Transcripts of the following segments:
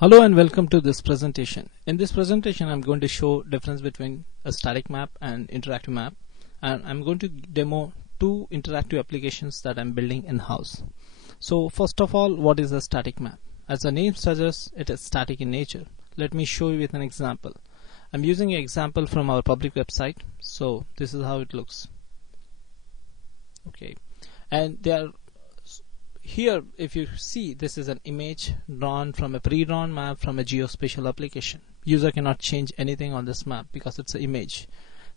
Hello and welcome to this presentation. In this presentation I'm going to show difference between a static map and interactive map, and I'm going to demo two interactive applications that I'm building in-house. So first of all, what is a static map? As the name suggests, it is static in nature. Let me show you with an example. I'm using an example from our public website. So this is how it looks. Okay, and here, if you see, this is an image drawn from a pre-drawn map from a geospatial application. User cannot change anything on this map because it's an image.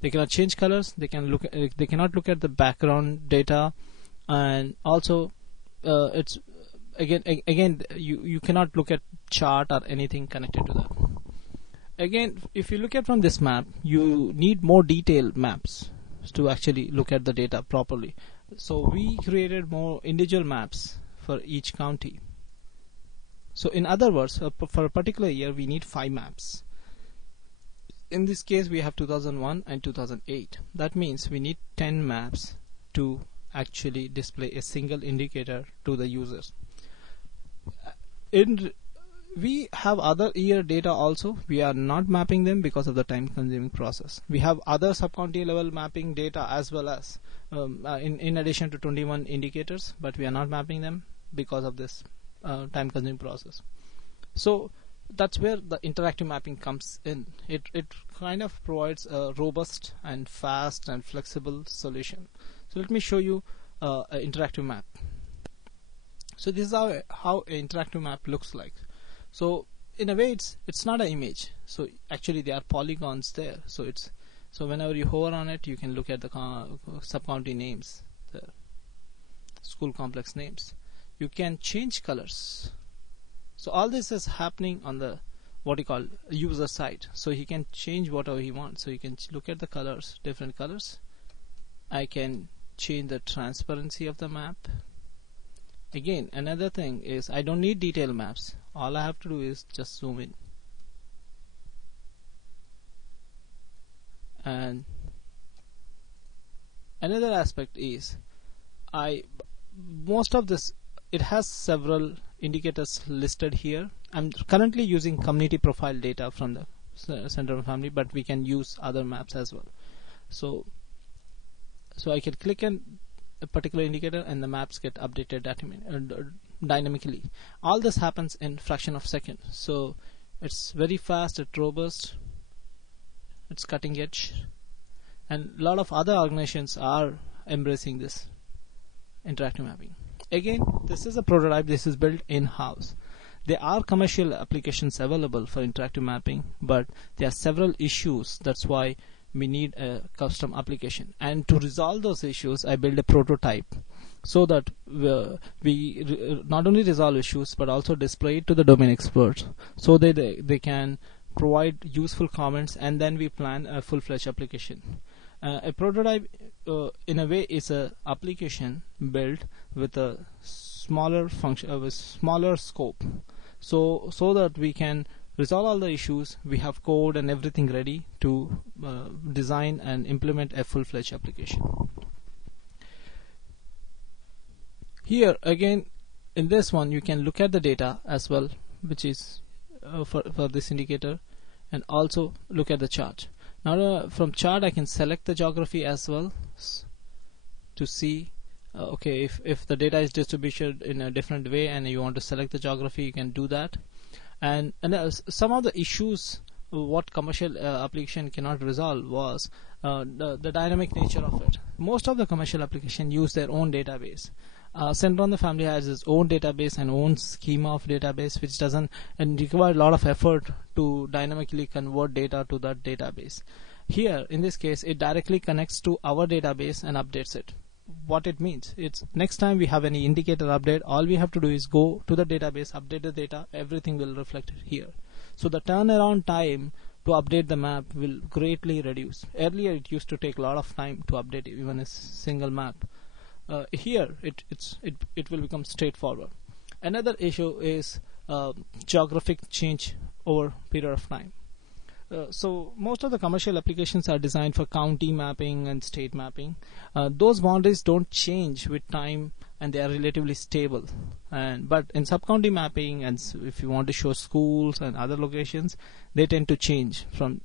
They cannot change colors. They cannot look at the background data, and also it's again you cannot look at chart or anything connected to that. Again, if you look at from this map, you need more detailed maps to actually look at the data properly. So we created more individual maps for each county. So in other words, for a particular year we need 5 maps. In this case we have 2001 and 2008. That means we need 10 maps to actually display a single indicator to the users. We have other year data also. We are not mapping them because of the time consuming process. We have other sub-county level mapping data as well as in addition to 21 indicators, but we are not mapping them because of this time consuming process. So that's where the interactive mapping comes in. It kind of provides a robust and fast and flexible solution. So let me show you an interactive map. So this is how an interactive map looks like. So in a way it's not an image. So actually there are polygons there. So whenever you hover on it, you can look at the sub-county names, the school complex names. You can change colors. So all this is happening on the what you call user side. So he can change whatever he wants. So you can look at the colors, different colors. I can change the transparency of the map. Again, another thing is I don't need detailed maps. All I have to do is just zoom in. And another aspect is most of this, it has several indicators listed here. I'm currently using community profile data from the Center of Family, but we can use other maps as well. So I can click on a particular indicator and the maps get updated dynamically. All this happens in fraction of a second. So it's very fast, it's robust, it's cutting edge, and a lot of other organizations are embracing this interactive mapping. Again, this is a prototype. This is built in-house. There are commercial applications available for interactive mapping, but there are several issues. That's why we need a custom application, and to resolve those issues I build a prototype so that we not only resolve issues but also display it to the domain experts so that they can provide useful comments, and then we plan a full-fledged application. A prototype in a way is a application built with a smaller function, with smaller scope, so that we can resolve all the issues. We have code and everything ready to design and implement a full-fledged application. Here again, in this one you can look at the data as well, which is for this indicator, and also look at the chart. Now from chart I can select the geography as well to see okay, if the data is distributed in a different way and you want to select the geography, you can do that. And some of the issues what commercial application cannot resolve was the dynamic nature of it. Most of the commercial application use their own database. Center on the Family has its own database and own schema of database, which doesn't and require a lot of effort to dynamically convert data to that database. Here in this case it directly connects to our database and updates it. What it means, it's next time we have any indicator update, all we have to do is go to the database, update the data, everything will reflect here. So the turnaround time to update the map will greatly reduce. Earlier it used to take a lot of time to update even a single map. Here it will become straightforward. Another issue is geographic change over period of time. So most of the commercial applications are designed for county mapping and state mapping. Those boundaries don't change with time and they are relatively stable. But in sub-county mapping, and if you want to show schools and other locations, they tend to change from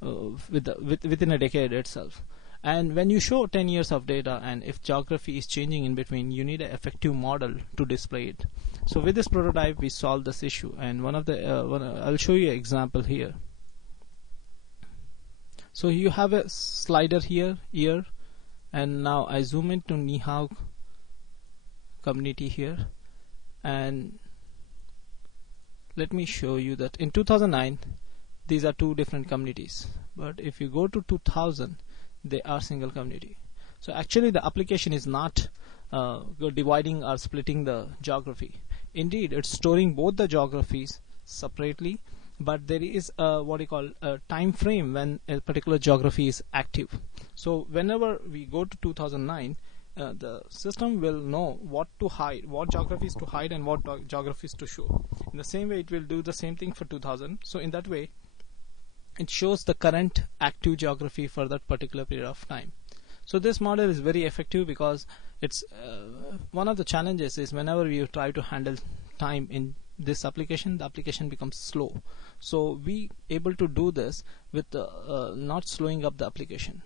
within a decade itself. And when you show 10 years of data, and if geography is changing in between, you need an effective model to display it. So with this prototype, we solved this issue, and I'll show you an example here. So you have a slider here, and now I zoom into Nihao community here, and let me show you that in 2009 these are two different communities, but if you go to 2000, they are single community. So actually the application is not dividing or splitting the geography. Indeed, it's storing both the geographies separately, but there is what you call a time frame when a particular geography is active. So whenever we go to 2009, the system will know what to hide, what geographies to hide and what geographies to show. In the same way, it will do the same thing for 2000. So in that way, it shows the current active geography for that particular period of time. So this model is very effective because it's one of the challenges is whenever we try to handle time in this application, the application becomes slow. So we able to do this with not slowing up the application.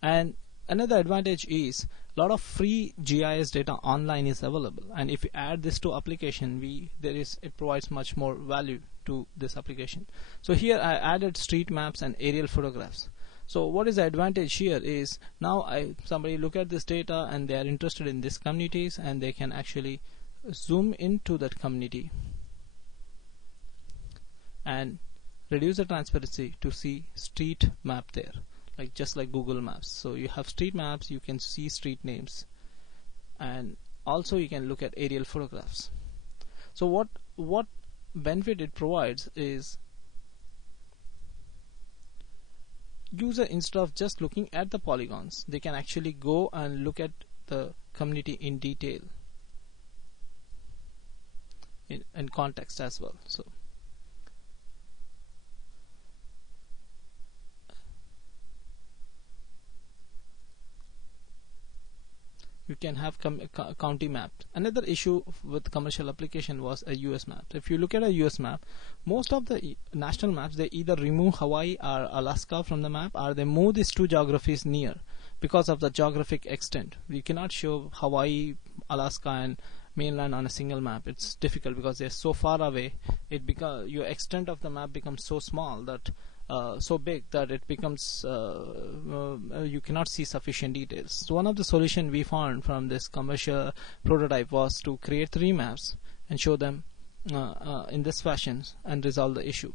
And another advantage is a lot of free GIS data online is available, and if you add this to application, it provides much more value to this application. So here I added street maps and aerial photographs. So what is the advantage here is now somebody look at this data and they are interested in these communities, and they can actually zoom into that community and reduce the transparency to see street map there, just like Google Maps. So you have street maps, you can see street names, and also you can look at aerial photographs. So what benefit it provides is user, instead of just looking at the polygons, they can actually go and look at the community in detail in context as well. So you can have county map. Another issue with commercial application was a US map. If you look at a US map, most of the national maps, they either remove Hawaii or Alaska from the map, or they move these two geographies near because of the geographic extent. You cannot show Hawaii, Alaska and mainland on a single map. It's difficult because they're so far away. Your extent of the map becomes so small that so big that it becomes you cannot see sufficient details. So one of the solution we found from this commercial prototype was to create 3 maps and show them in this fashion and resolve the issue.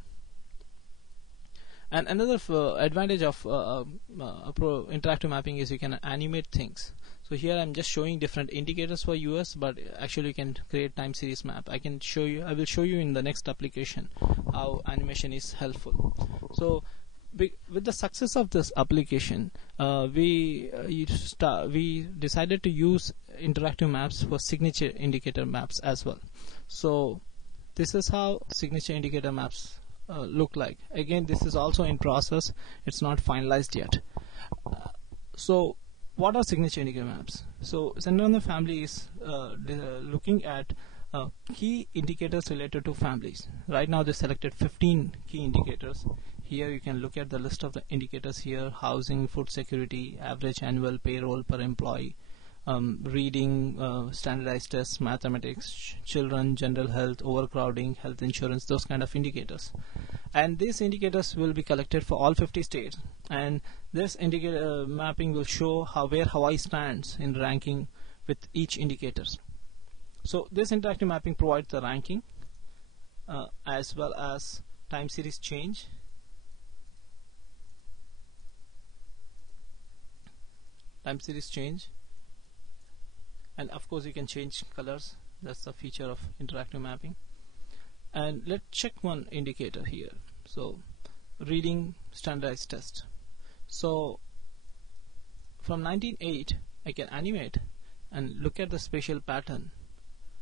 And another advantage of interactive mapping is you can animate things. So here I'm just showing different indicators for US, but actually you can create time series map. I will show you in the next application how animation is helpful. So with the success of this application, we decided to use interactive maps for signature indicator maps as well. So this is how signature indicator maps look like. Again, this is also in process, it's not finalized yet. So what are signature indicator maps? So Center on the Family is looking at key indicators related to families. Right now they selected 15 key indicators. Here you can look at the list of the indicators here: housing, food security, average annual payroll per employee, reading, standardized tests, mathematics, children, general health, overcrowding, health insurance, those kind of indicators. And these indicators will be collected for all 50 states, and this indicator mapping will show where Hawaii stands in ranking with each indicator. So this interactive mapping provides the ranking as well as time series change, and of course you can change colors. That's the feature of interactive mapping. And let's check one indicator here. So reading standardized test. So from 1908 I can animate and look at the spatial pattern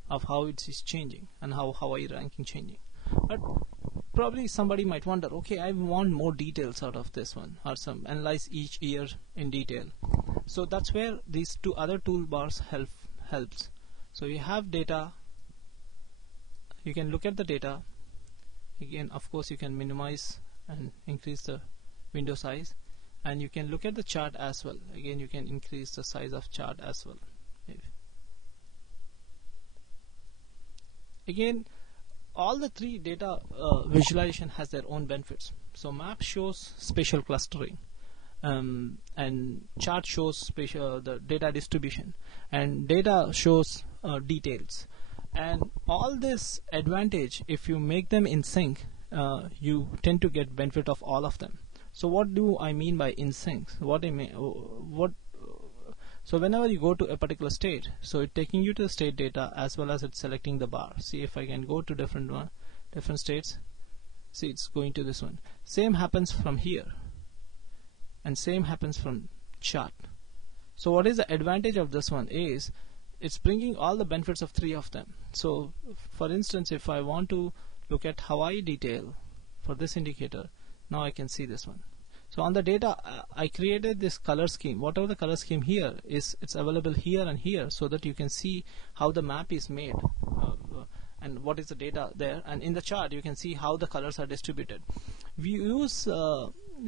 of how it is changing and how Hawaii ranking changing. But probably somebody might wonder, okay, I want more details out of this one, or some analyze each year in detail. So that's where these two other toolbars helps. So you have data, you can look at the data. Again, of course, you can minimize and increase the window size, and you can look at the chart as well. Again, you can increase the size of chart as well. Maybe. Again, all the three data visualization has their own benefits. So map shows spatial clustering, and chart shows spatial the data distribution, and data shows details. And all this advantage, if you make them in sync, you tend to get benefit of all of them. So what do I mean by in sync? So whenever you go to a particular state, so it's taking you to the state data as well as it's selecting the bar. See, if I can go to different states, see, it's going to this one. Same happens from here, and same happens from chart. So what is the advantage of this one is it's bringing all the benefits of three of them. So for instance, if I want to look at Hawaii detail for this indicator, now I can see this one. So on the data, I created this color scheme. Whatever the color scheme here is, it's available here and here, so that you can see how the map is made and what is the data there. And in the chart, you can see how the colors are distributed. We use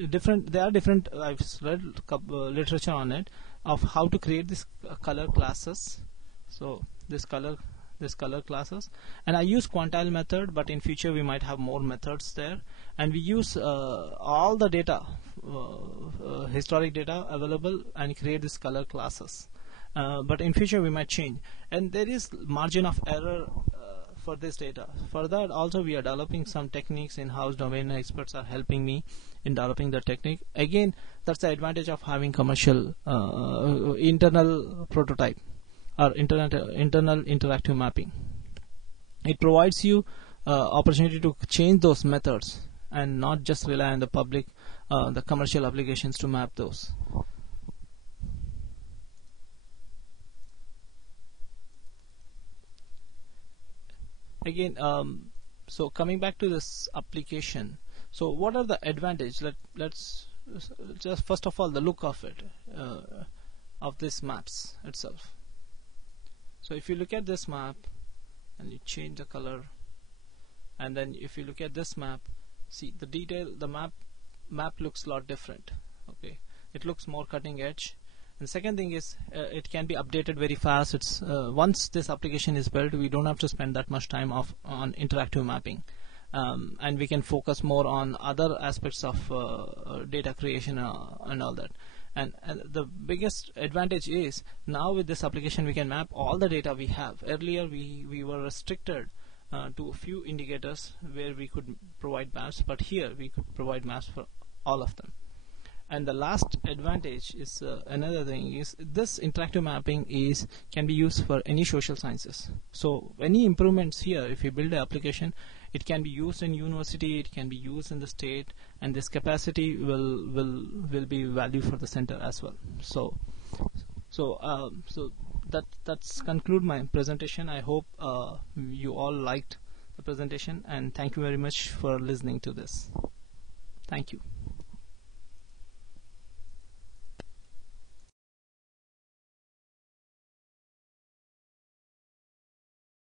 different. There are different. I've read literature on it of how to create this color classes. So this color classes, and I use quantile method, but in future we might have more methods there, and we use all the data, historic data available, and create this color classes, but in future we might change, and there is margin of error for this data. For that also we are developing some techniques. In-house domain experts are helping me in developing the technique. Again, that's the advantage of having commercial internal prototype or internal interactive mapping. It provides you opportunity to change those methods and not just rely on the public, the commercial applications to map those. Again, so coming back to this application, so what are the advantages? Let's just first of all the look of it, of this maps itself. So if you look at this map and you change the color, and then if you look at this map, see the detail, the map looks a lot different. Okay, it looks more cutting edge. And second thing is it can be updated very fast. It's once this application is built, we don't have to spend that much time on interactive mapping, and we can focus more on other aspects of data creation and all that. And the biggest advantage is now with this application we can map all the data we have. Earlier we were restricted to a few indicators where we could provide maps, but here we could provide maps for all of them. And the last advantage is another thing is this interactive mapping can be used for any social sciences. So any improvements here, if you build an application, it can be used in university, it can be used in the state, and this capacity will be value for the center as well. So that's conclude my presentation. I hope you all liked the presentation, and thank you very much for listening to this. Thank you.